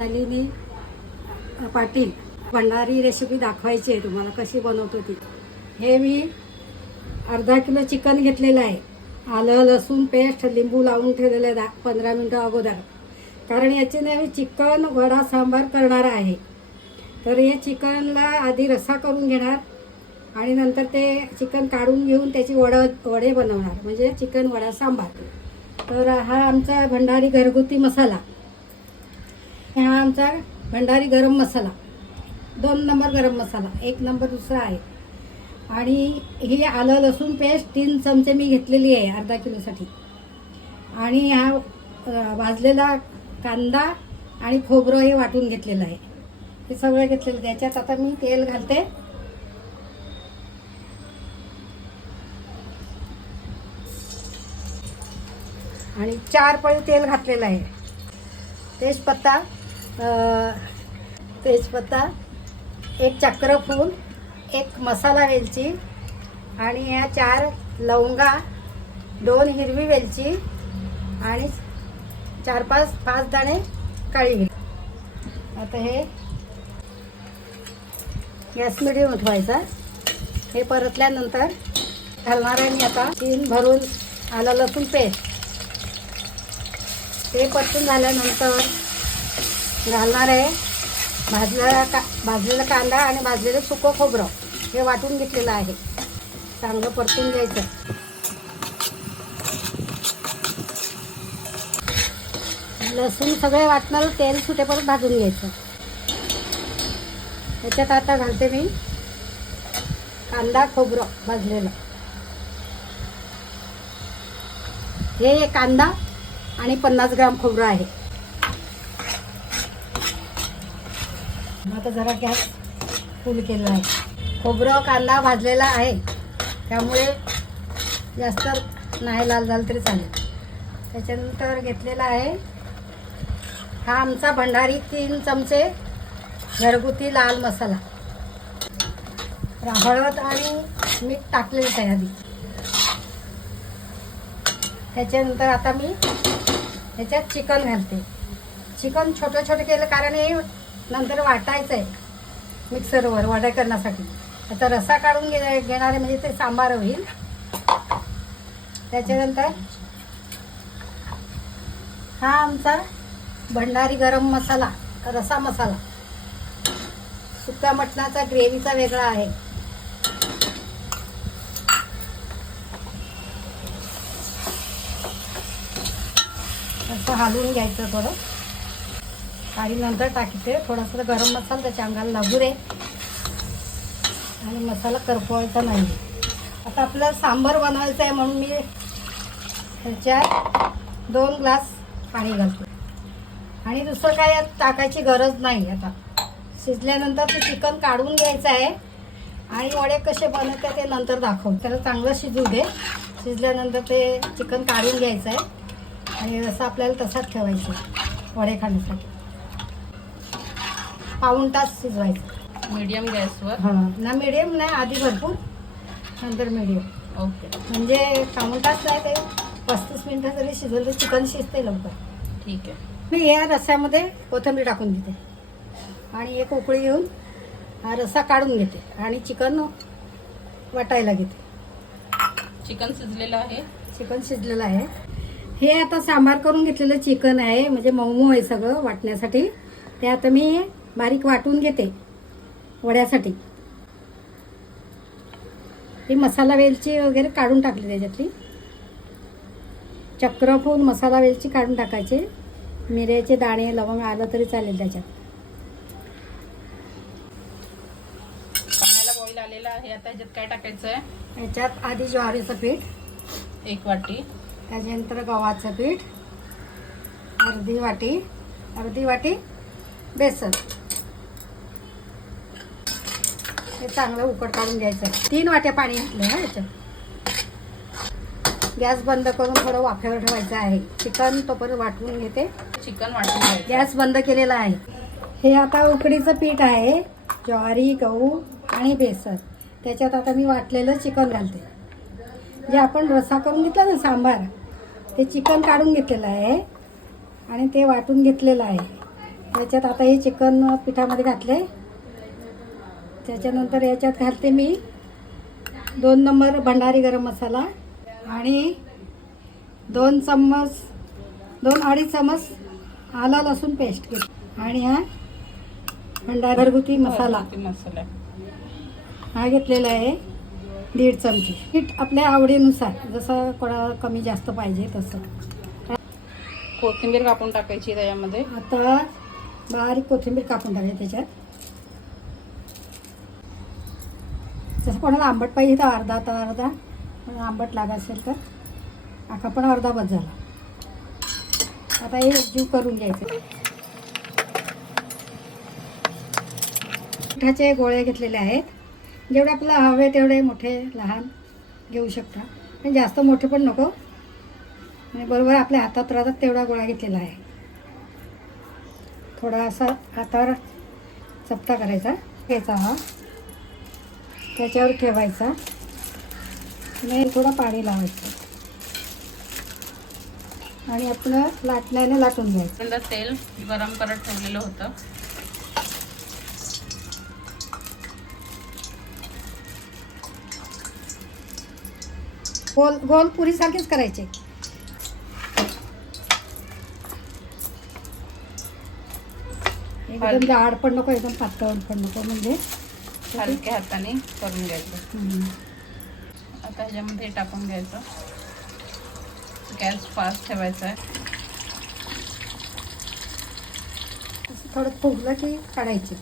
Nalini Patil Bhandari recipe दाखवायची आहे तुम्हाला कशी बनवतो ती. हे मी अर्धा किलो चिकन घेतलेलं आहे. आलं लसूण पेस्ट लिंबू लावून ठेवलेलं आहे दहा पंधरा मिनटं अगोदर. कारण याच्याने मी चिकन वडा सांबार करणार आहे. तर हे चिकनला आधी रस्सा करून घेणार आणि नंतर ते चिकन काढून घेऊन त्याची वड वडे बनवणार. म्हणजे चिकन वडा सांबार. तर हा आमचा भंडारी घरगुती मसाला. हा आमचा भंडारी गरम मसाला. दोन नंबर गरम मसाला. एक नंबर दुसरा आहे. आणि ही आलं लसूण पेस्ट तीन चमचे मी घेतलेली आहे अर्धा किलोसाठी. आणि हा भाजलेला कांदा आणि खोबरं हे वाटून घेतलेलं आहे. हे सगळं घेतलेलं त्याच्यात आता मी तेल घालते. आणि चार पळी तेल घातलेलं आहे. तेजपत्ता तेजपत्ता एक चक्रफूल एक मसाला वेलची आणि ह्या चार लवंगा दोन हिरवी वेलची आणि चार पाच पाच दाणे काळी मिरी. आता हे गॅस मिडियम उठवायचा. हे परतल्यानंतर घालणार आहे मी आता. तीन भरून आलं लसूण पेस्ट. ते परतून झाल्यानंतर घालणार आहे. भाजलेला का भाजलेला कांदा आणि भाजलेलं सुकं खोबरं हे वाटून घेतलेलं आहे. चांगलं परतून घ्यायचं. लसूण सगळे वाटणार तेल सुटेपर्यंत भाजून घ्यायचं. त्याच्यात आता घालते मी कांदा खोबरं भाजलेलं. हे कांदा आणि पन्नास ग्राम खोबरं आहे. आता जरा गॅस फुल केला आहे. खोबरं कांदा भाजलेला आहे. त्यामुळे जास्त नाही लाल झालं तरी चालेल. त्याच्यानंतर घेतलेला आहे हा आमचा भंडारी तीन चमचे घरगुती लाल मसाला. हळद आणि मीठ टाकलेलंच आहे आधी त्याच्यानंतर आता मी ह्याच्यात चिकन घालते. चिकन छोटं छोटं केलं कारण हे नंतर वाटायचं आहे मिक्सरवर वडा करण्यासाठी. आता रसा काढून घे घेणारे म्हणजे ते सांबार होईल. त्याच्यानंतर हा आमचा भंडारी गरम मसाला रसा मसाला. सुक्या मटणाचा ग्रेव्हीचा वेगळा आहे. असं हालवून घ्यायचं थोडं. आणि नंतर टाकीते. थोडासा गरम मसाला त्याच्या अंगाला लागू दे. आणि मसाला करपवायचा नाही. आता आपलं सांबार बनवायचं आहे म्हणून मी त्याच्यात दोन ग्लास पाणी घालतो. आणि दुसरं काय यात टाकायची गरज नाही आता. शिजल्यानंतर ते चिकन काढून घ्यायचं आहे. आणि वडे कसे बनवतात ते नंतर दाखव त्याला चांगलं शिजू दे. शिजल्यानंतर ते चिकन काढून घ्यायचं आहे. आणि रसा आपल्याला तसाच ठेवायचा वडे खाण्यासाठी. पाऊण तास शिजवायचं. मीडियम गॅसवर? हां. ना मिडियम नाही आधी भरपूर नंतर मिडियम. ओके. म्हणजे पाऊण तास नाही ते पस्तीस मिनटं जरी शिजवलं तर चिकन शिजते लवकर. ठीक आहे. मी या रस्स्यामध्ये कोथिंबीर टाकून देते. आणि एक उकळी घेऊन हा रस्सा काढून घेते आणि चिकन वाटायला घेते. चिकन शिजलेलं आहे? चिकन शिजलेलं आहे. हे आता सांबार करून घेतलेलं चिकन आहे म्हणजे मऊ मऊ आहे सगळं वाटण्यासाठी. ते आता मी बारीक वाटून घेते वड्यासाठी. ही मसाला वेलची वगैरे काढून टाकली त्याच्यातली. चक्रफूल मसाला वेलची काढून टाकायचे. मिऱ्याचे दाणे लवंग आलं तरी चालेल त्याच्यात. पाण्याला बॉईल आलेला आहे. आता ह्याच्यात काय टाकायचं आहे याच्यात आधी ज्वारीचं पीठ एक वाटी. त्याच्यानंतर गव्हाचं पीठ अर्धी वाटी अर्धी वाटी बेसन. हे चांगलं उकड काढून घ्यायचं. तीन वाट्या पाणी घातलं हा याच्यात. गॅस बंद करून थोडं वाफेवर ठेवायचं आहे. चिकन तोपर्यंत वाटून घेते. चिकन वाटून गॅस बंद केलेला आहे. हे आता उकडीचं पीठ आहे. ज्वारी गहू आणि बेसन. त्याच्यात आता मी वाटलेलं चिकन घालते. जे आपण रस्सा करून घेतला ना सांबार ते चिकन काढून घेतलेलं आहे. आणि ते वाटून घेतलेलं आहे. याच्यात आता हे चिकन पिठामध्ये घातले त्याच्यानंतर याच्यात घालते मी दोन नंबर भंडारी गरम मसाला आणि दोन चम्मच दोन अडीच चम्मच आला लसूण पेस्ट घेते. आणि हा भंडारी घरगुती मसाला. मसाला. हा घेतलेला आहे दीड चमचे. मीठ आपल्या आवडीनुसार जसं कोणाला कमी जास्त पाहिजे तसं. कोथिंबीर कापून टाकायची त्याच्यामध्ये. आता बारीक कोथिंबीर कापून टाकायची त्याच्यात. जसं कोणाला आंबट पाहिजे तर अर्धा तर अर्धा. पण आंबट लागत असेल तर आका पण अर्धा बस झाला. आता हे जीव करून घ्यायचं. पिठाचे गोळे घेतलेले आहेत. जेवढे आपल्याला हवे तेवढे मोठे लहान घेऊ शकता. पण जास्त मोठे पण नको. आणि बरोबर आपल्या हातात राहतात तेवढा गोळा घेतलेला आहे. थोडा असा हातावर चपटा करायचा. घ्यायचा हा. त्याच्यावर ठेवायचा. आणि थोडं पाणी लावायचं. आणि आपलं लाटण्याने लाटून घ्यायचं. तेल गरम करत ठेवलेलं होतं. गोल गोल पुरीसारखेच करायचे. एकदम जाड पण नको एकदम पातळ पण नको म्हणजे. हलक्या हाताने करून घ्यायचं. आता ह्याच्यामध्ये टाकून घ्यायचं. गॅस फास्ट ठेवायचा आहे. थोडं फुगलं की काढायचे.